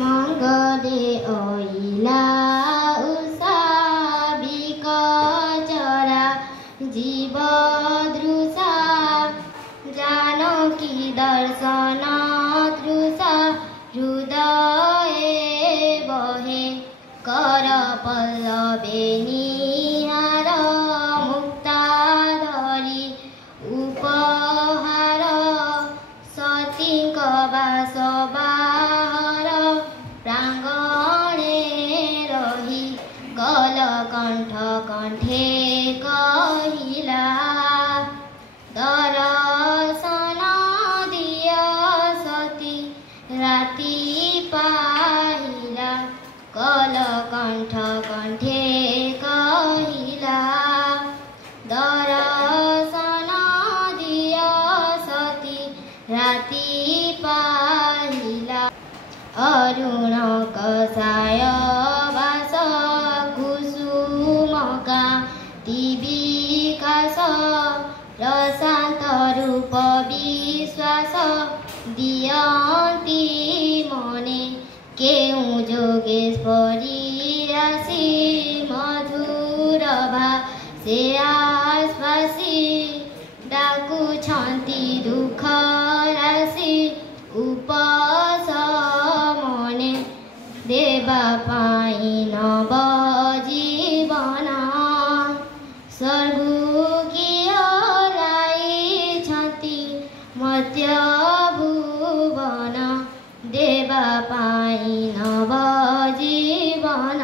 मंगले ओइला उषा बिकचरा जीव दृशा जानकी दर्शन तृषा हृदय बहे कर पल्लवे निहार मुक्ता धरी उपहार सतीक बास बाहर प्रांगणे रही गल कंठ कंठे कहिला दर्शन दिय सती राति पाहिला कल कंठ कंठे कहिला दर्शन दिय सती राति पाहिला अरुण कषाय वास कुसुम कान्ति विकास प्रशांत रूप विश्वास दियन्ति मने केउ जोगेश्वरी राशि मधुर भाषे आश्वासी डाकुछन्ति दुख राशि उपशमने देवा पाई नव जीवन सर्वज्ञ हराइछन्ति मर्त्य भुवन देवा पाई नव जीवन।